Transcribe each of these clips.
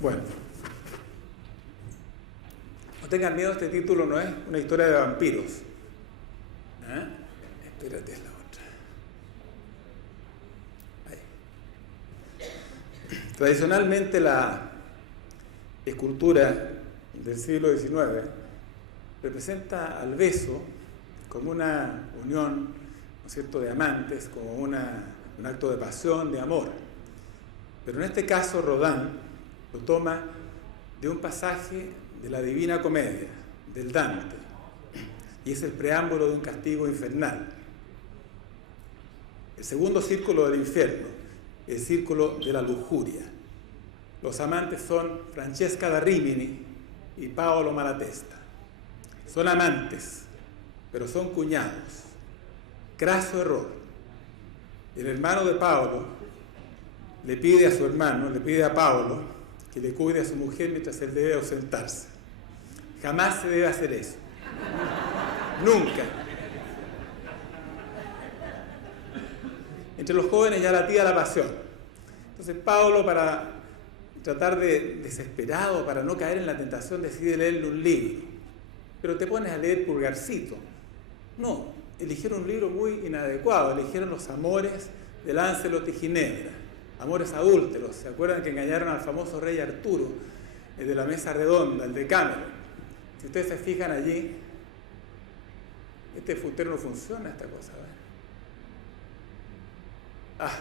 Bueno, no tengan miedo, este título no es una historia de vampiros. Espérate, es la otra. Ahí. Tradicionalmente la escultura del siglo XIX representa al beso como una unión, ¿no es cierto?, de amantes, como un acto de pasión, de amor. Pero en este caso Rodin lo toma de un pasaje de la Divina Comedia, del Dante, y es el preámbulo de un castigo infernal. El segundo círculo del infierno, el círculo de la lujuria. Los amantes son Francesca da Rimini y Paolo Malatesta. Son amantes, pero son cuñados. Craso error. El hermano de Paolo le pide a su hermano, le pide a Paolo que le cuide a su mujer mientras él debe ausentarse. Jamás se debe hacer eso. Nunca. Entre los jóvenes ya latía la pasión. Entonces Paolo, para tratar desesperado, para no caer en la tentación, decide leerle un libro. Pero te pones a leer Pulgarcito. No, eligieron un libro muy inadecuado, eligieron Los amores de Lancelot y Ginebra. Amores adúlteros. ¿Se acuerdan que engañaron al famoso rey Arturo, el de la mesa redonda, el de Camelot? Si ustedes se fijan allí, este futero no funciona, esta cosa, ¿verdad?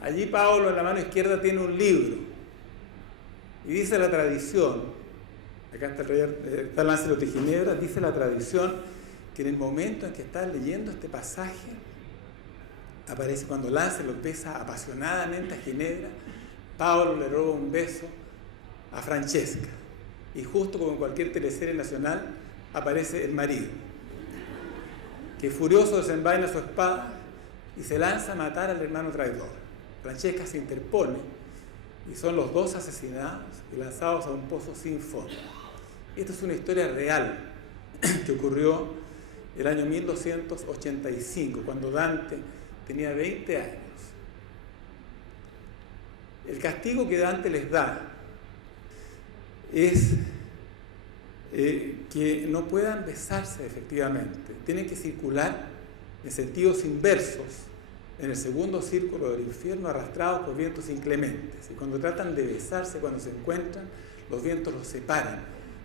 Allí Paolo en la mano izquierda tiene un libro y dice la tradición, acá está Lancelot y Ginebra, dice la tradición que en el momento en que estás leyendo este pasaje aparece cuando Lancelot besa apasionadamente a Ginebra, Paolo le roba un beso a Francesca y justo como en cualquier teleserie nacional aparece el marido que furioso desenvaina su espada y se lanza a matar al hermano traidor. Francesca se interpone y son los dos asesinados y lanzados a un pozo sin fondo. Esta es una historia real que ocurrió el año 1285, cuando Dante tenía 20 años. El castigo que Dante les da es que no puedan besarse efectivamente. Tienen que circular en sentidos inversos en el segundo círculo del infierno, arrastrados por vientos inclementes. Y cuando tratan de besarse, cuando se encuentran, los vientos los separan.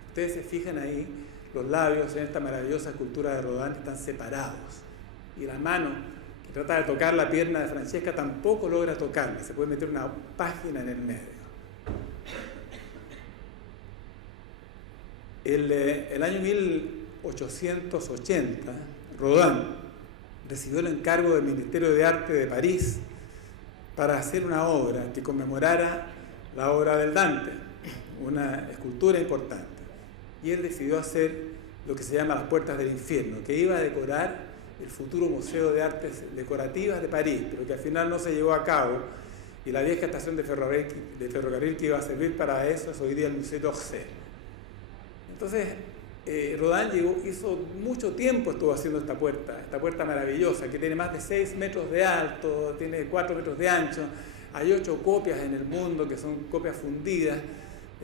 Ustedes se fijan ahí, los labios en esta maravillosa escultura de Rodin están separados. Y la mano que trata de tocar la pierna de Francesca tampoco logra tocarle. Se puede meter una página en el medio. El año 1880, Rodin recibió el encargo del Ministerio de Arte de París para hacer una obra que conmemorara la obra del Dante, una escultura importante. Y él decidió hacer lo que se llama las Puertas del Infierno, que iba a decorar el futuro Museo de Artes Decorativas de París, pero que al final no se llevó a cabo, y la vieja estación de ferrocarril que iba a servir para eso es hoy día el Museo d'Orsay. Entonces, Rodin hizo mucho tiempo, estuvo haciendo esta puerta maravillosa, que tiene más de 6 metros de alto, tiene 4 metros de ancho. Hay 8 copias en el mundo que son copias fundidas.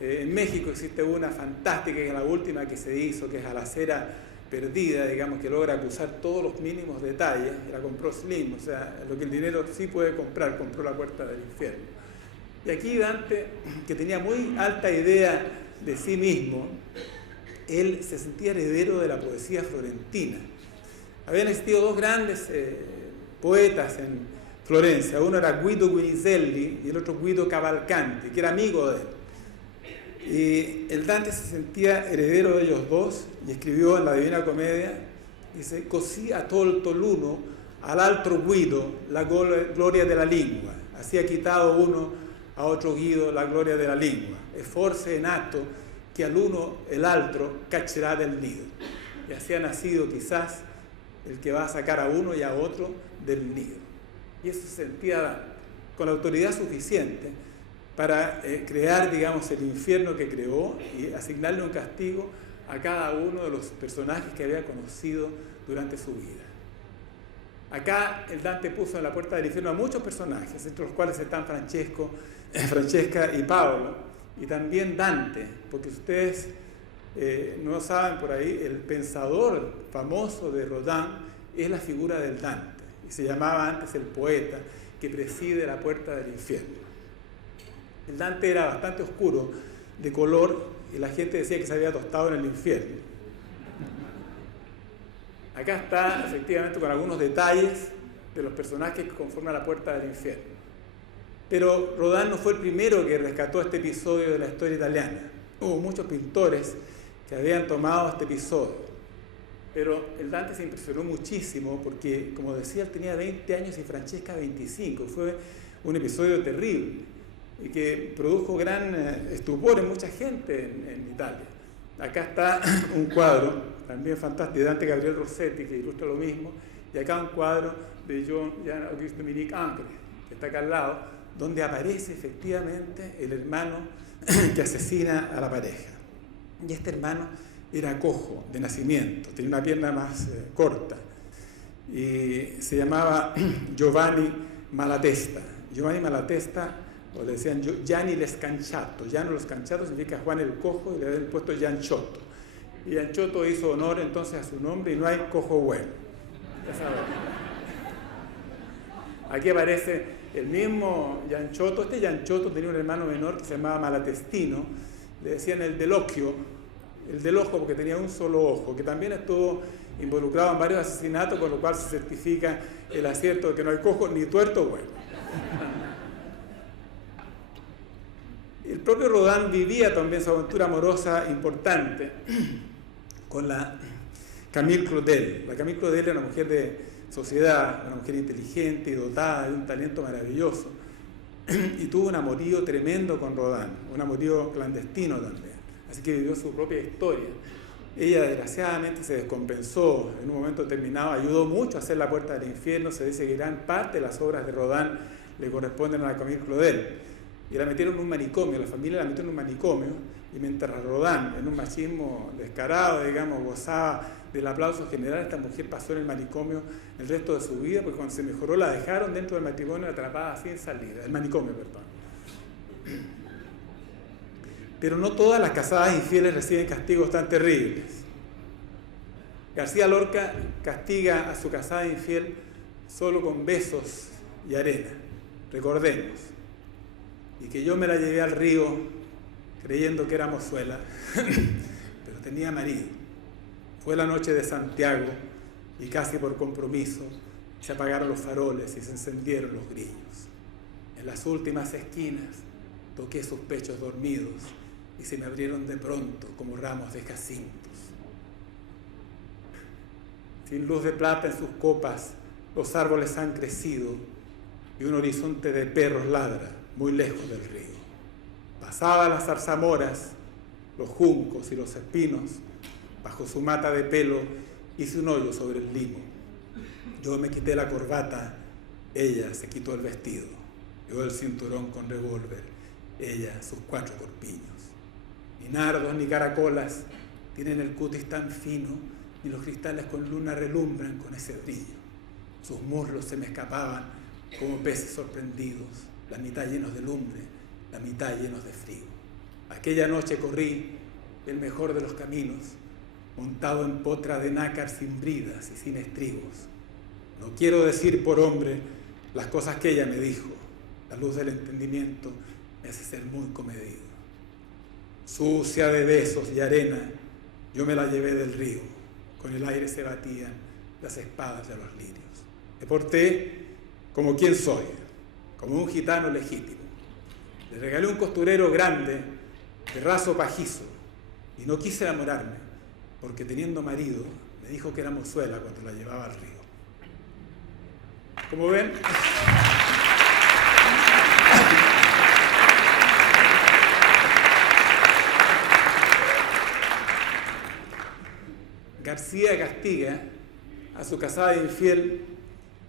En México existe una fantástica, que es la última que se hizo, que es a la cera perdida, digamos, que logra acusar todos los mínimos detalles. La compró Slim, o sea, lo que el dinero sí puede comprar, compró la Puerta del Infierno. Y aquí Dante, que tenía muy alta idea de sí mismo, él se sentía heredero de la poesía florentina. Habían existido dos grandes poetas en Florencia. Uno era Guido Guinizelli y el otro Guido Cavalcanti, que era amigo de él. Y el Dante se sentía heredero de ellos dos y escribió en la Divina Comedia, dice: «Così ha tolto l'uno all'altro Guido la gloria de la lingua». Así ha quitado uno a otro Guido la gloria de la lengua. E forse è nato que al uno el altro caccerá del nido. Y así ha nacido quizás el que va a sacar a uno y a otro del nido. Y eso se sentía con la autoridad suficiente para crear, digamos, el infierno que creó y asignarle un castigo a cada uno de los personajes que había conocido durante su vida. Acá el Dante puso en la puerta del infierno a muchos personajes, entre los cuales están Francesca y Paolo, y también Dante, porque ustedes no saben por ahí, el pensador famoso de Rodin es la figura del Dante, y se llamaba antes el poeta que preside la puerta del infierno. El Dante era bastante oscuro de color y la gente decía que se había tostado en el infierno. Acá está efectivamente con algunos detalles de los personajes que conforman la puerta del infierno. Pero Rodin no fue el primero que rescató este episodio de la historia italiana. Hubo muchos pintores que habían tomado este episodio. Pero el Dante se impresionó muchísimo porque, como decía, él tenía 20 años y Francesca 25. Fue un episodio terrible y que produjo gran estupor en mucha gente en Italia. Acá está un cuadro también fantástico de Dante Gabriel Rossetti que ilustra lo mismo, y acá un cuadro de Jean-Auguste Dominique Ingres, que está acá al lado, donde aparece efectivamente el hermano que asesina a la pareja. Y este hermano era cojo de nacimiento, tenía una pierna más corta, y se llamaba Giovanni Malatesta. Giovanni Malatesta, o le decían Gianni Lescanciato. Gianni Lescanciato significa Juan el Cojo, y le habían puesto Gianciotto. Y Gianciotto hizo honor entonces a su nombre, y no hay cojo bueno. Ya saben. Aquí aparece el mismo Gianciotto. Este Gianciotto tenía un hermano menor que se llamaba Malatestino, le decían el del occhio, el del ojo porque tenía un solo ojo, que también estuvo involucrado en varios asesinatos, con lo cual se certifica el acierto de que no hay cojo ni tuerto bueno. El propio Rodin vivía también su aventura amorosa importante con la Camille Claudel. La Camille Claudel era una mujer de sociedad, una mujer inteligente y dotada de un talento maravilloso, y tuvo un amorío tremendo con Rodin, un amorío clandestino también, así que vivió su propia historia. Ella desgraciadamente se descompensó en un momento determinado, ayudó mucho a hacer la puerta del infierno. Se dice que gran parte de las obras de Rodin le corresponden a la Camille Claudel, y la metieron en un manicomio, la familia la metió en un manicomio, y mientras Rodin, en un machismo descarado, digamos, gozaba del aplauso general, esta mujer pasó en el manicomio el resto de su vida, porque cuando se mejoró la dejaron dentro del matrimonio atrapada sin salida, el manicomio, perdón. Pero no todas las casadas infieles reciben castigos tan terribles. García Lorca castiga a su casada infiel solo con besos y arena. Recordemos. Y que yo me la llevé al río creyendo que era mozuela, pero tenía marido. Fue la noche de Santiago y casi por compromiso se apagaron los faroles y se encendieron los grillos. En las últimas esquinas toqué sus pechos dormidos y se me abrieron de pronto como ramos de jacintos. Sin luz de plata en sus copas, los árboles han crecido y un horizonte de perros ladra muy lejos del río. Pasaba las zarzamoras, los juncos y los espinos, bajo su mata de pelo hice un hoyo sobre el limo. Yo me quité la corbata, ella se quitó el vestido, yo el cinturón con revólver, ella sus 4 corpiños. Ni nardos ni caracolas tienen el cutis tan fino, ni los cristales con luna relumbran con ese brillo. Sus muslos se me escapaban como peces sorprendidos, la mitad llenos de lumbre, la mitad llenos de frío. Aquella noche corrí el mejor de los caminos, montado en potra de nácar sin bridas y sin estribos. No quiero decir por hombre las cosas que ella me dijo. La luz del entendimiento me hace ser muy comedido. Sucia de besos y arena, yo me la llevé del río. Con el aire se batían las espadas de los lirios. Me porté como quien soy, como un gitano legítimo. Le regalé un costurero grande, de raso pajizo, y no quise enamorarme, porque teniendo marido, me dijo que era mozuela cuando la llevaba al río. Como ven, García castiga a su casada infiel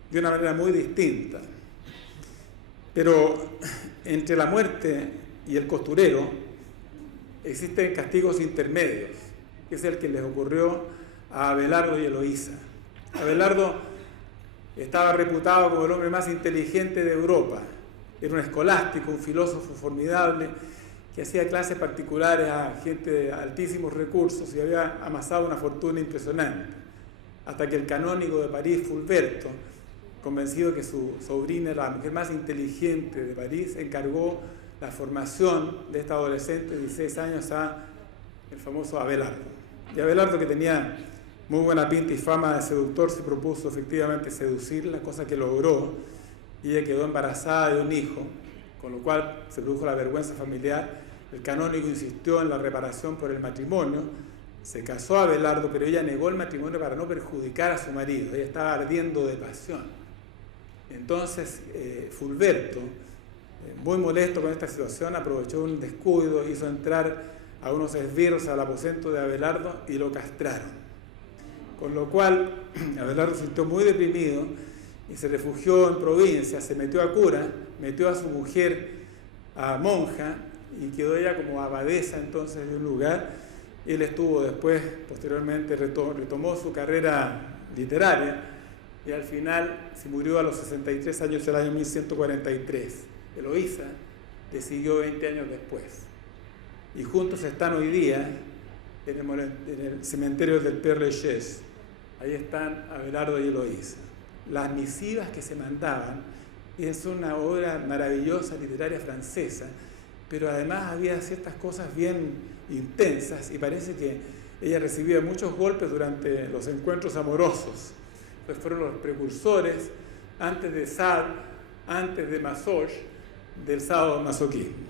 de una manera muy distinta. Pero entre la muerte y el costurero existen castigos intermedios, que es el que les ocurrió a Abelardo y Eloísa. Abelardo Estaba reputado como el hombre más inteligente de Europa. Era un escolástico, un filósofo formidable, que hacía clases particulares a gente de altísimos recursos y había amasado una fortuna impresionante. Hasta que el canónigo de París, Fulberto, convencido que su sobrina era la mujer más inteligente de París, encargó la formación de esta adolescente de 16 años a el famoso Abelardo. Y Abelardo, que tenía muy buena pinta y fama de seductor, se propuso efectivamente seducirla, cosa que logró, y ella quedó embarazada de un hijo, con lo cual se produjo la vergüenza familiar. El canónigo insistió en la reparación por el matrimonio, se casó a Abelardo, pero ella negó el matrimonio para no perjudicar a su marido, ella estaba ardiendo de pasión. Entonces Fulberto, muy molesto con esta situación, aprovechó un descuido, hizo entrar a unos esbirros al aposento de Abelardo y lo castraron. Con lo cual Abelardo se sintió muy deprimido y se refugió en provincia, se metió a cura, metió a su mujer a monja y quedó ella como abadesa entonces de un lugar. Él estuvo después, posteriormente retomó su carrera literaria y al final se murió a los 63 años, el año 1143. Eloísa le siguió 20 años después. Y juntos están hoy día en el cementerio del Père Lachaise. Ahí están Abelardo y Eloísa. Las misivas que se mandaban, es una obra maravillosa literaria francesa, pero además había ciertas cosas bien intensas y parece que ella recibía muchos golpes durante los encuentros amorosos. Pues fueron los precursores, antes de Sade, antes de Massoch, del sadomasoquismo.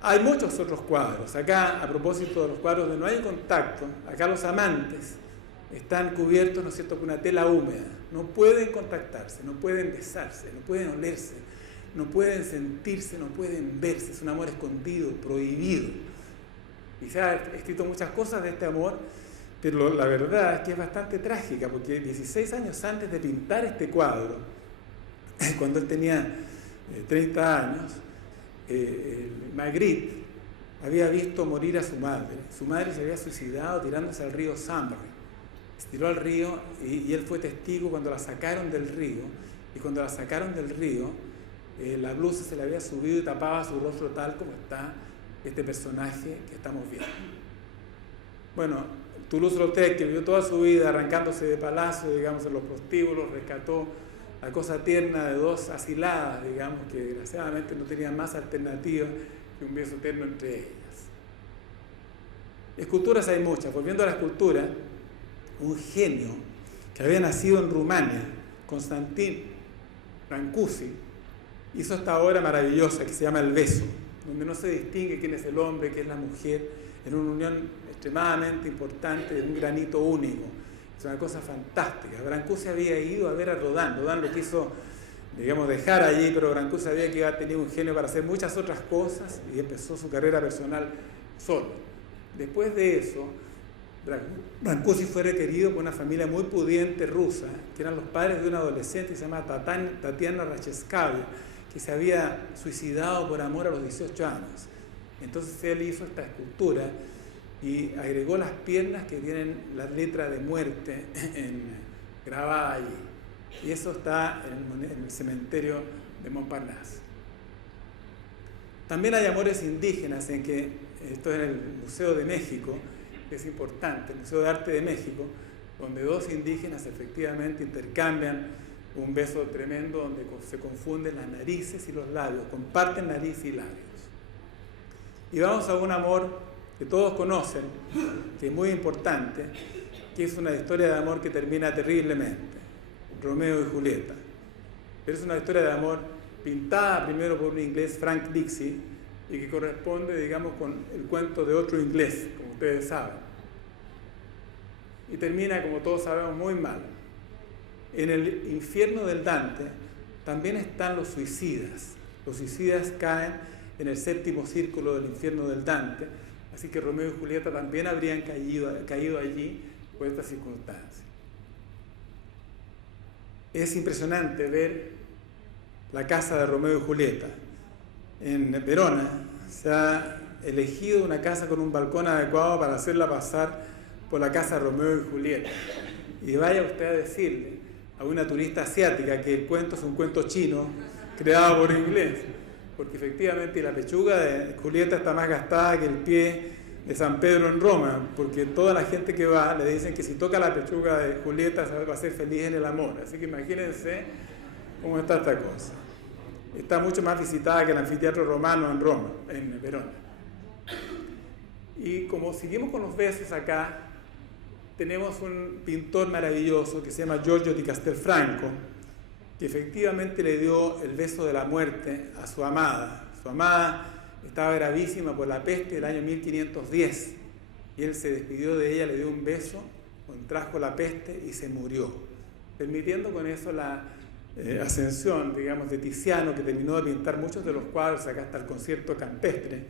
Hay muchos otros cuadros. Acá, a propósito de los cuadros donde no hay contacto, acá los amantes están cubiertos, ¿no es cierto?, con una tela húmeda. No pueden contactarse, no pueden besarse, no pueden olerse, no pueden sentirse, no pueden verse. Es un amor escondido, prohibido. Y se ha escrito muchas cosas de este amor, pero la verdad es que es bastante trágica, porque 16 años antes de pintar este cuadro, cuando él tenía 30 años, Magritte había visto morir a su madre. Su madre se había suicidado tirándose al río Sambre. Se tiró al río y él fue testigo cuando la sacaron del río. Y cuando la sacaron del río, la blusa se le había subido y tapaba su rostro tal como está este personaje que estamos viendo. Bueno, Toulouse-Lautrec, que vivió toda su vida arrancándose de palacio, digamos, en los prostíbulos, rescató la cosa tierna de dos asiladas, digamos, que desgraciadamente no tenían más alternativa que un beso eterno entre ellas. Esculturas hay muchas. Volviendo a la escultura, un genio que había nacido en Rumania, Constantin Brancusi, hizo esta obra maravillosa que se llama El beso, donde no se distingue quién es el hombre, quién es la mujer, en una unión extremadamente importante, de un granito único. Es una cosa fantástica. Brancusi había ido a ver a Rodin. Rodin lo quiso, digamos, dejar allí, pero Brancusi sabía que había tenido un genio para hacer muchas otras cosas y empezó su carrera personal solo. Después de eso, Brancusi fue requerido por una familia muy pudiente rusa, que eran los padres de una adolescente que se llama Tatiana Racheskaya, que se había suicidado por amor a los 18 años. Entonces él hizo esta escultura y agregó las piernas que tienen la letra de muerte grabada allí. Y eso está en el cementerio de Montparnasse. También hay amores indígenas, en que esto es en el Museo de México, que es importante, el Museo de Arte de México, donde dos indígenas efectivamente intercambian un beso tremendo, donde se confunden las narices y los labios, comparten nariz y labios. Y vamos a un amor que todos conocen, que es muy importante, que es una historia de amor que termina terriblemente, Romeo y Julieta. Pero es una historia de amor pintada primero por un inglés, Frank Dixie, y que corresponde, digamos, con el cuento de otro inglés, como ustedes saben. Y termina, como todos sabemos, muy mal. En el infierno del Dante también están los suicidas. Los suicidas caen en el séptimo círculo del infierno del Dante, así que Romeo y Julieta también habrían caído allí por estas circunstancias. Es impresionante ver la casa de Romeo y Julieta. En Verona se ha elegido una casa con un balcón adecuado para hacerla pasar por la casa de Romeo y Julieta. y vaya usted a decirle a una turista asiática que el cuento es un cuento chino creado por inglés, porque efectivamente la pechuga de Julieta está más gastada que el pie de San Pedro en Roma, porque toda la gente que va le dicen que si toca la pechuga de Julieta va a ser feliz en el amor. Así que imagínense cómo está esta cosa. Está mucho más visitada que el anfiteatro romano en Roma, en Verona. Y como seguimos con los besos acá, tenemos un pintor maravilloso que se llama Giorgio di Castelfranco, que efectivamente le dio el beso de la muerte a su amada. Su amada estaba gravísima por la peste del año 1510 y él se despidió de ella, le dio un beso, contrajo la peste y se murió, permitiendo con eso la ascensión, digamos, de Tiziano, que terminó de pintar muchos de los cuadros, acá hasta el concierto campestre.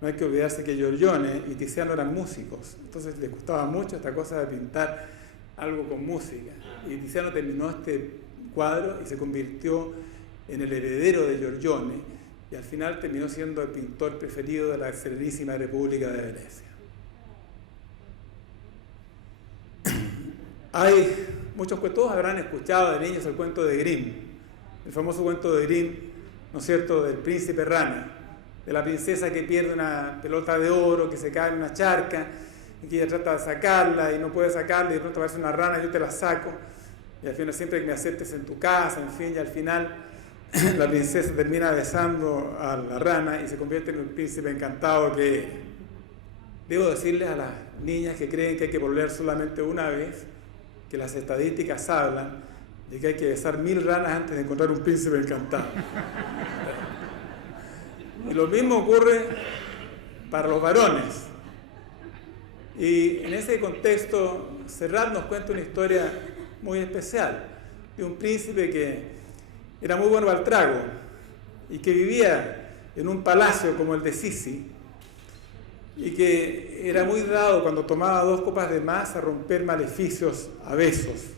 No hay que olvidarse que Giorgione y Tiziano eran músicos, entonces les gustaba mucho esta cosa de pintar algo con música. Y Tiziano terminó este cuadro y se convirtió en el heredero de Giorgione, y al final terminó siendo el pintor preferido de la Serenísima República de Venecia. Hay muchos cuentos, todos habrán escuchado de niños el cuento de Grimm, el famoso cuento de Grimm, ¿no es cierto?, del príncipe rana, de la princesa que pierde una pelota de oro, que se cae en una charca, y que ella trata de sacarla y no puede sacarla, y de pronto aparece una rana, yo te la saco, y al final siempre que me aceptes en tu casa, en fin, y al final la princesa termina besando a la rana y se convierte en un príncipe encantado que era. Debo decirles a las niñas que creen que hay que volver solamente una vez, que las estadísticas hablan de que hay que besar 1000 ranas antes de encontrar un príncipe encantado. Y lo mismo ocurre para los varones. Y en ese contexto, Serrat nos cuenta una historia muy especial de un príncipe que era muy bueno al trago y que vivía en un palacio como el de Sisi y que era muy dado cuando tomaba 2 copas de más a romper maleficios a besos.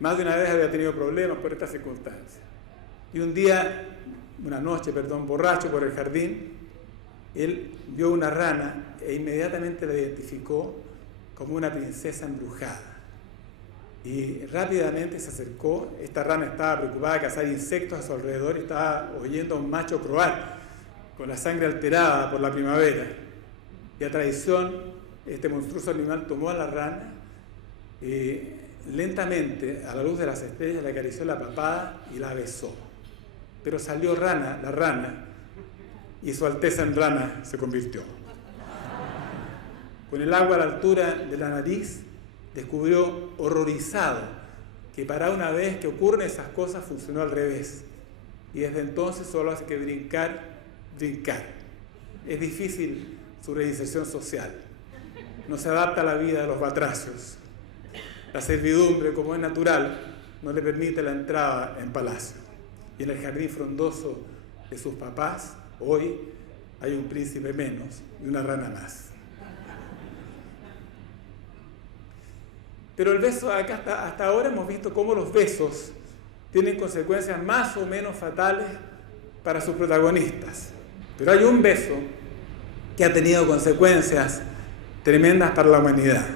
Más de una vez había tenido problemas por estas circunstancias. Y una noche, borracho por el jardín, él vio una rana e inmediatamente la identificó como una princesa embrujada. Y rápidamente se acercó. Esta rana estaba preocupada de cazar insectos a su alrededor y estaba oyendo a un macho croar con la sangre alterada por la primavera. Y a traición, este monstruoso animal tomó a la rana y lentamente, a la luz de las estrellas, le acarició la papada y la besó. Pero salió la rana, y su alteza en rana se convirtió. Con el agua a la altura de la nariz, descubrió horrorizado que para una vez que ocurren esas cosas funcionó al revés. Y desde entonces solo hace que brincar. Es difícil su reinserción social. No se adapta a la vida de los batracios. La servidumbre, como es natural, no le permite la entrada en palacio. Y en el jardín frondoso de sus papás, hoy hay un príncipe menos y una rana más. Pero el beso, acá hasta ahora hemos visto cómo los besos tienen consecuencias más o menos fatales para sus protagonistas. Pero hay un beso que ha tenido consecuencias tremendas para la humanidad,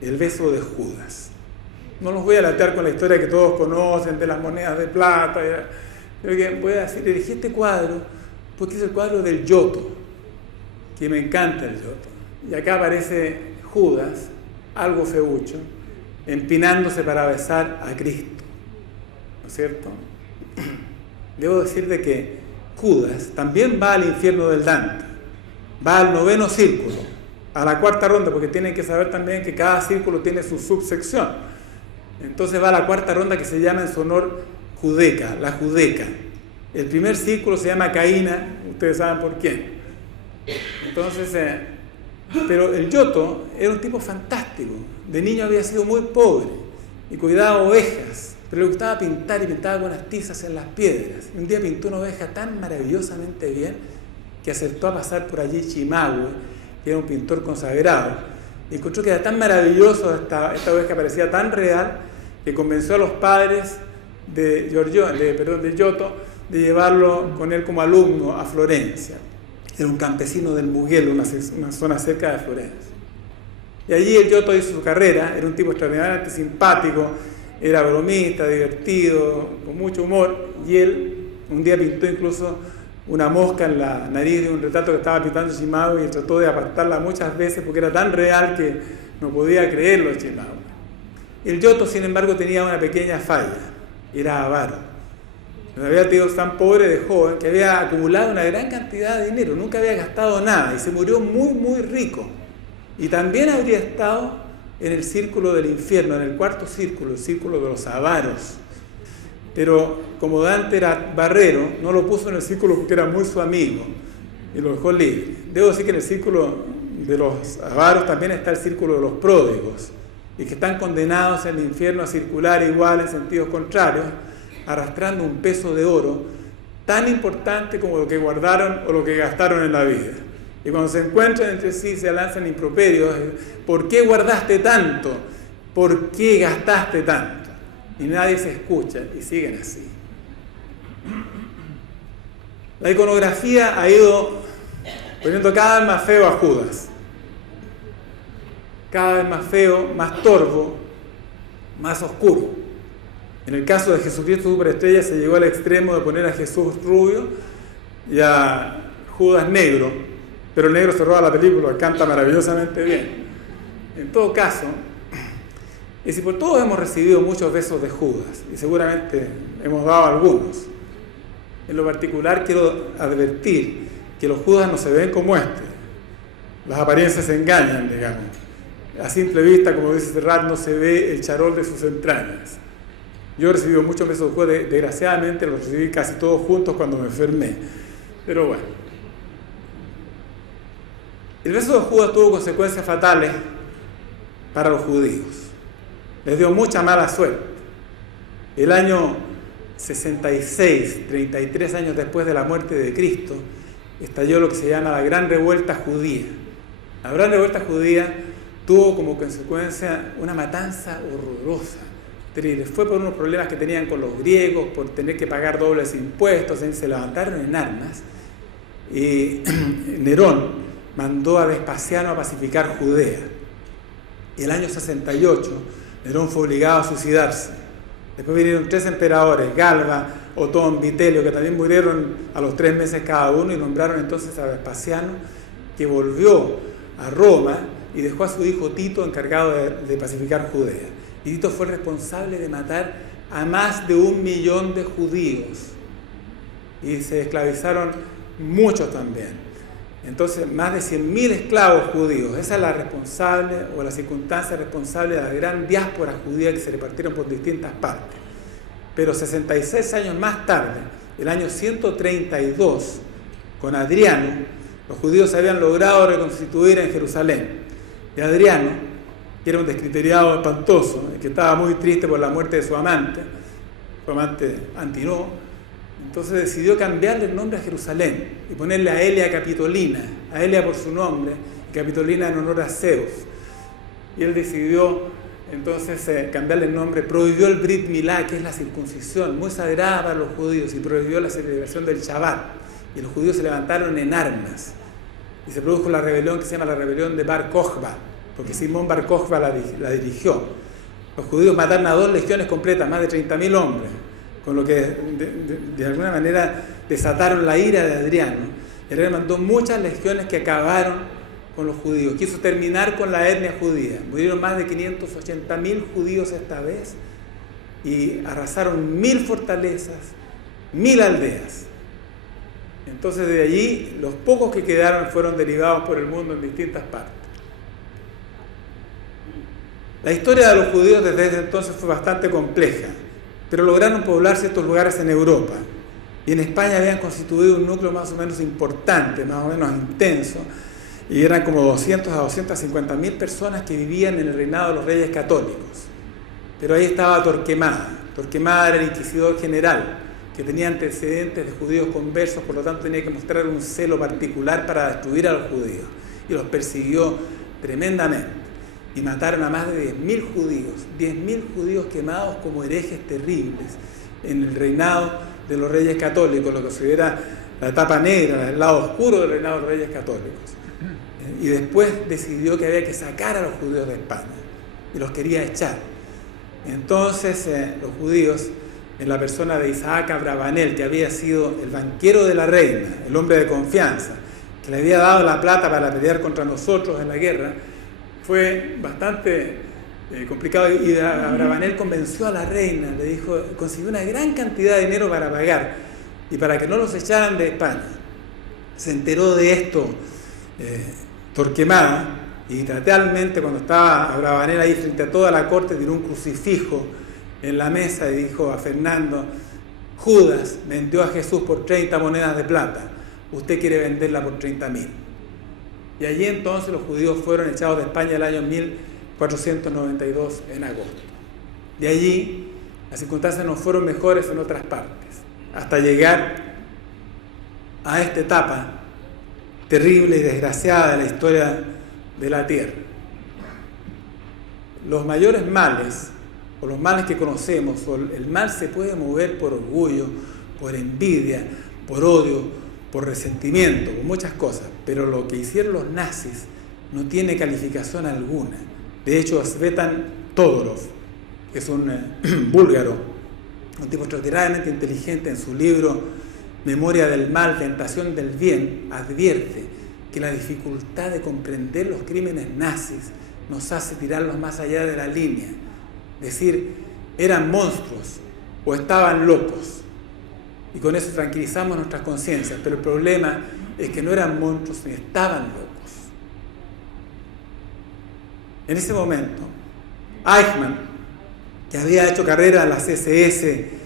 el beso de Judas. No los voy a latear con la historia que todos conocen de las monedas de plata. Pero que voy a decir, elegí este cuadro porque es el cuadro del Giotto, que me encanta el Giotto. Y acá aparece Judas, algo feucho, empinándose para besar a Cristo, ¿no es cierto? Debo decirte que Judas también va al infierno del Dante, va al 9º círculo, a la 4ª ronda, porque tienen que saber también que cada círculo tiene su subsección. Entonces va a la 4ª ronda, que se llama en su honor Judeca, la Judeca. El primer círculo se llama Caína, ustedes saben por quién. Entonces, pero el Giotto era un tipo fantástico. De niño había sido muy pobre y cuidaba ovejas, pero le gustaba pintar y pintaba con las tizas en las piedras. Y un día pintó una oveja tan maravillosamente bien que acertó a pasar por allí Cimahue, que era un pintor consagrado, y encontró que era tan maravilloso esta oveja, parecía tan real, que convenció a los padres de Giotto de llevarlo con él como alumno a Florencia. Era un campesino del Mugello, una zona cerca de Florencia. Y allí el Giotto hizo su carrera, era un tipo extraordinariamente simpático, era bromista, divertido, con mucho humor, y él un día pintó incluso una mosca en la nariz de un retrato que estaba pintando Cimabue y trató de apartarla muchas veces porque era tan real que no podía creerlo Cimabue. El Giotto, sin embargo, tenía una pequeña falla, era avaro. Había sido tan pobre de joven que había acumulado una gran cantidad de dinero, nunca había gastado nada y se murió muy, muy rico. Y también habría estado en el círculo del infierno, en el cuarto círculo, el círculo de los avaros. Pero como Dante era barrero, no lo puso en el círculo porque era muy su amigo y lo dejó libre. Debo decir que en el círculo de los avaros también está el círculo de los pródigos y que están condenados en el infierno a circular igual en sentidos contrarios, arrastrando un peso de oro tan importante como lo que guardaron o lo que gastaron en la vida. Y cuando se encuentran entre sí se lanzan improperios. ¿Por qué guardaste tanto? ¿Por qué gastaste tanto? Y nadie se escucha y siguen así. La iconografía ha ido poniendo cada vez más feo a Judas. Cada vez más feo, más torvo, más oscuro. En el caso de Jesucristo Superestrella se llegó al extremo de poner a Jesús rubio y a Judas negro, pero el negro se roba la película, canta maravillosamente bien. En todo caso, y si por todos hemos recibido muchos besos de Judas, y seguramente hemos dado algunos, en lo particular quiero advertir que los Judas no se ven como este. Las apariencias engañan, digamos. A simple vista, como dice Serrat, no se ve el charol de sus entrañas. Yo he recibido muchos besos de Judas, desgraciadamente los recibí casi todos juntos cuando me enfermé. Pero bueno. El beso de Judas tuvo consecuencias fatales para los judíos. Les dio mucha mala suerte. El año 66, 33 años después de la muerte de Cristo, estalló lo que se llama la Gran Revuelta Judía. La Gran Revuelta Judía tuvo como consecuencia una matanza horrorosa. Fue por unos problemas que tenían con los griegos, por tener que pagar dobles impuestos, se levantaron en armas y Nerón mandó a Vespasiano a pacificar Judea. Y el año 68 Nerón fue obligado a suicidarse. Después vinieron 3 emperadores, Galba, Otón, Vitelio, que también murieron a los 3 meses cada uno y nombraron entonces a Vespasiano, que volvió a Roma y dejó a su hijo Tito encargado de pacificar Judea. Y Tito fue responsable de matar a más de 1 millón de judíos. Y se esclavizaron muchos también. Entonces, más de 100.000 esclavos judíos. Esa es la responsable o la circunstancia responsable de la gran diáspora judía que se repartieron por distintas partes. Pero 66 años más tarde, el año 132, con Adriano, los judíos se habían logrado reconstituir en Jerusalén. Y Adriano, que era un descriteriado espantoso, que estaba muy triste por la muerte de su amante Antinoo, entonces decidió cambiarle el nombre a Jerusalén y ponerle a Aelia Capitolina, Aelia por su nombre, y Capitolina en honor a Zeus. Y él decidió entonces cambiarle el nombre, prohibió el Brit Milá, que es la circuncisión, muy sagrada para los judíos, y prohibió la celebración del Shabbat. Y los judíos se levantaron en armas. Y se produjo la rebelión que se llama la rebelión de Bar Kokhba, porque Simón Bar Kokhba la dirigió. Los judíos mataron a 2 legiones completas, más de 30.000 hombres, con lo que de alguna manera desataron la ira de Adriano. Y Adriano mandó muchas legiones que acabaron con los judíos. Quiso terminar con la etnia judía. Murieron más de 580.000 judíos esta vez y arrasaron 1.000 fortalezas, 1.000 aldeas. Entonces de allí los pocos que quedaron fueron derivados por el mundo en distintas partes. La historia de los judíos desde ese entonces fue bastante compleja, pero lograron poblar ciertos lugares en Europa. Y en España habían constituido un núcleo más o menos importante, más o menos intenso, y eran como 200 a 250.000 personas que vivían en el reinado de los reyes católicos. Pero ahí estaba Torquemada. Torquemada era el inquisidor general, que tenía antecedentes de judíos conversos, por lo tanto tenía que mostrar un celo particular para destruir a los judíos. Y los persiguió tremendamente. Y mataron a más de 10.000 judíos, 10.000 judíos quemados como herejes terribles en el reinado de los reyes católicos, lo que se considera la etapa negra, el lado oscuro del reinado de los reyes católicos. y después decidió que había que sacar a los judíos de España y los quería echar. Entonces los judíos, en la persona de Isaac Abravanel, que había sido el banquero de la reina, el hombre de confianza, que le había dado la plata para pelear contra nosotros en la guerra, fue bastante complicado, y Abravanel convenció a la reina, le dijo, consiguió una gran cantidad de dinero para pagar y para que no los echaran de España. Se enteró de esto Torquemada, y teatralmente, cuando estaba Abravanel ahí frente a toda la corte, tiró un crucifijo en la mesa y dijo a Fernando: Judas vendió a Jesús por 30 monedas de plata, usted quiere venderla por 30.000. Y allí entonces los judíos fueron echados de España el año 1492 en agosto. De allí las circunstancias no fueron mejores en otras partes, hasta llegar a esta etapa terrible y desgraciada de la historia de la tierra. Los mayores males, o los males que conocemos, o el mal se puede mover por orgullo, por envidia, por odio, por resentimiento, por muchas cosas, pero lo que hicieron los nazis no tiene calificación alguna. De hecho, Svetan Todorov, que es un búlgaro, un tipo extraordinariamente inteligente, en su libro Memoria del mal, tentación del bien, advierte que la dificultad de comprender los crímenes nazis nos hace tirarlos más allá de la línea. Es decir, eran monstruos o estaban locos. Y con eso tranquilizamos nuestras conciencias. Pero el problema es que no eran monstruos ni estaban locos. En ese momento, Eichmann, que había hecho carrera en la CSS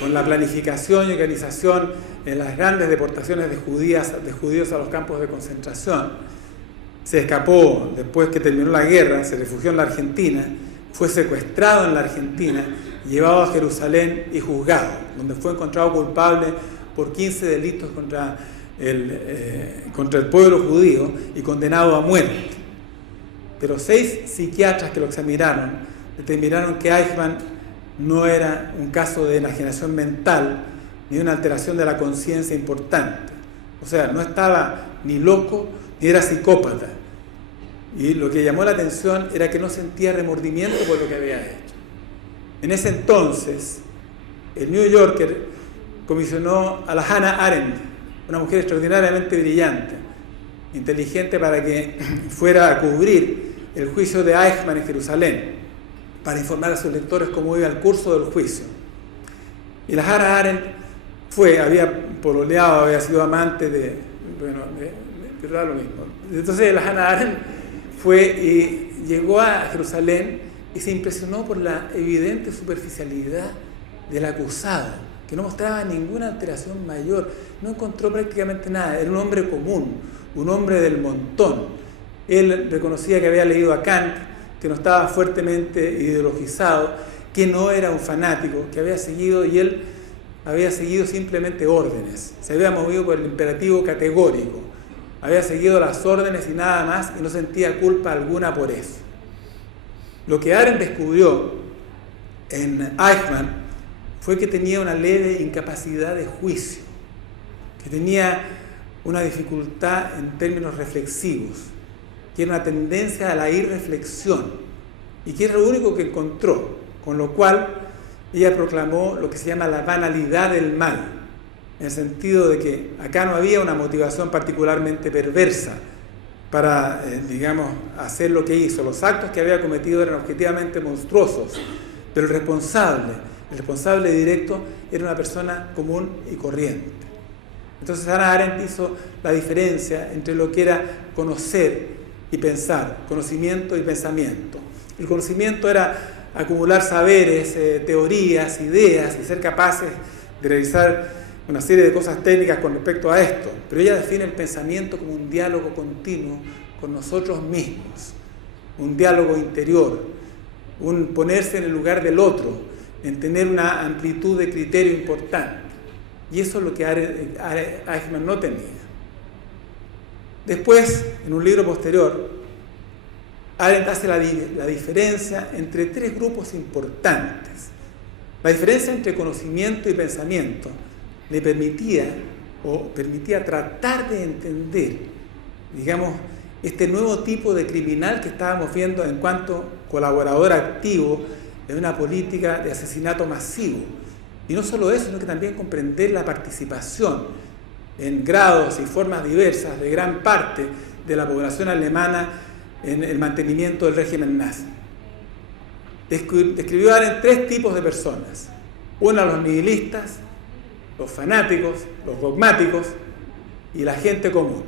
con la planificación y organización en las grandes deportaciones de judíos a los campos de concentración, se escapó después que terminó la guerra, se refugió en la Argentina, fue secuestrado en la Argentina, llevado a Jerusalén y juzgado, donde fue encontrado culpable por 15 delitos contra el pueblo judío y condenado a muerte. Pero 6 psiquiatras que lo examinaron determinaron que Eichmann no era un caso de enajenación mental ni una alteración de la conciencia importante. O sea, no estaba ni loco ni era psicópata. Y lo que llamó la atención era que no sentía remordimiento por lo que había hecho. En ese entonces, el New Yorker comisionó a la Hannah Arendt, una mujer extraordinariamente brillante, inteligente, para que fuera a cubrir el juicio de Eichmann en Jerusalén, para informar a sus lectores cómo iba el curso del juicio. Y la Hannah Arendt había pololeado, había sido amante de lo mismo. Entonces la Hannah Arendt fue y llegó a Jerusalén y se impresionó por la evidente superficialidad del acusado, que no mostraba ninguna alteración mayor, no encontró prácticamente nada, era un hombre común, un hombre del montón. Él reconocía que había leído a Kant, que no estaba fuertemente ideologizado, que no era un fanático, que había seguido, y él había seguido simplemente órdenes, se había movido por el imperativo categórico, había seguido las órdenes y nada más, y no sentía culpa alguna por eso. Lo que Arendt descubrió en Eichmann fue que tenía una leve incapacidad de juicio, que tenía una dificultad en términos reflexivos, que era una tendencia a la irreflexión, y que era lo único que encontró, con lo cual ella proclamó lo que se llama la banalidad del mal, en el sentido de que acá no había una motivación particularmente perversa para, hacer lo que hizo. Los actos que había cometido eran objetivamente monstruosos, pero el responsable directo era una persona común y corriente. Entonces Hannah Arendt hizo la diferencia entre lo que era conocer y pensar, conocimiento y pensamiento. El conocimiento era acumular saberes, teorías, ideas, y ser capaces de realizar una serie de cosas técnicas con respecto a esto. Pero ella define el pensamiento como un diálogo continuo con nosotros mismos, un diálogo interior, un ponerse en el lugar del otro, en tener una amplitud de criterio importante. Y eso es lo que Eichmann no tenía. Después, en un libro posterior, Arendt hace la diferencia entre 3 grupos importantes. La diferencia entre conocimiento y pensamiento le permitía tratar de entender digamos, este nuevo tipo de criminal que estábamos viendo en cuanto colaborador activo en una política de asesinato masivo. Y no solo eso, sino que también comprender la participación en grados y formas diversas de gran parte de la población alemana en el mantenimiento del régimen nazi. Describió a tres tipos de personas. Una, los nihilistas, los fanáticos, los dogmáticos y la gente común.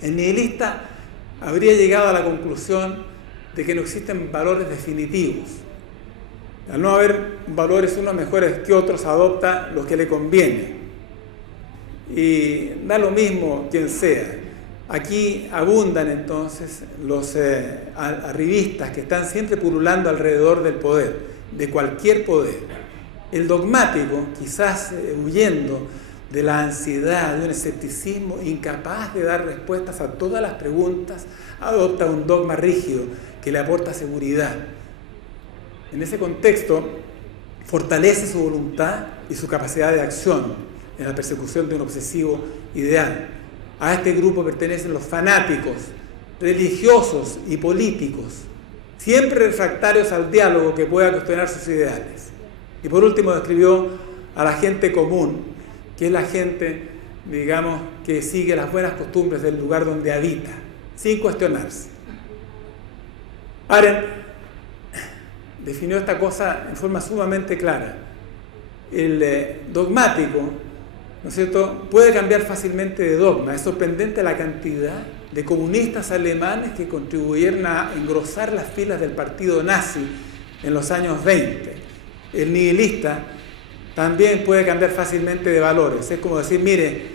El nihilista habría llegado a la conclusión de que no existen valores definitivos. Al no haber valores unos mejores que otros, adopta los que le conviene. Y da lo mismo quien sea. Aquí abundan entonces los arribistas que están siempre pululando alrededor del poder, de cualquier poder. El dogmático, quizás huyendo de la ansiedad, de un escepticismo incapaz de dar respuestas a todas las preguntas, adopta un dogma rígido que le aporta seguridad. En ese contexto, fortalece su voluntad y su capacidad de acción en la persecución de un obsesivo ideal. A este grupo pertenecen los fanáticos, religiosos y políticos, siempre refractarios al diálogo que pueda cuestionar sus ideales. Y por último describió a la gente común, que es la gente, digamos, que sigue las buenas costumbres del lugar donde habita, sin cuestionarse. Arendt definió esta cosa en forma sumamente clara. El dogmático, ¿no es cierto?, puede cambiar fácilmente de dogma. Es sorprendente la cantidad de comunistas alemanes que contribuyeron a engrosar las filas del partido nazi en los años 20. El nihilista también puede cambiar fácilmente de valores. Es como decir, mire,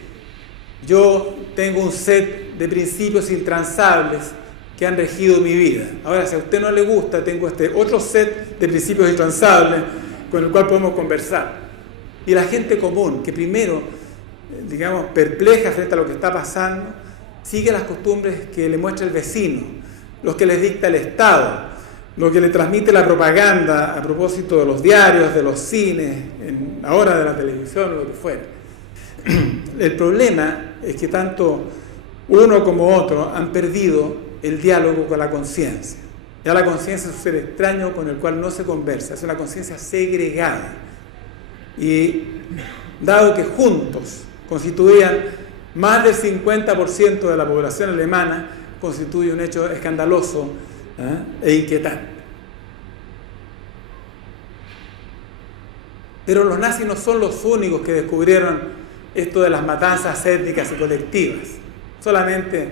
yo tengo un set de principios intransables que han regido mi vida. Ahora, si a usted no le gusta, tengo este otro set de principios intransables con el cual podemos conversar. Y la gente común, que primero, digamos, perpleja frente a lo que está pasando, sigue las costumbres que le muestra el vecino, los que les dicta el Estado, lo que le transmite la propaganda a propósito de los diarios, de los cines, ahora de la televisión, lo que fuera. El problema es que tanto uno como otro han perdido el diálogo con la conciencia. Ya la conciencia es un ser extraño con el cual no se conversa, es una conciencia segregada. Y dado que juntos constituían más del 50% de la población alemana, constituye un hecho escandaloso e inquietante. Pero los nazis no son los únicos que descubrieron esto de las matanzas étnicas y colectivas. Solamente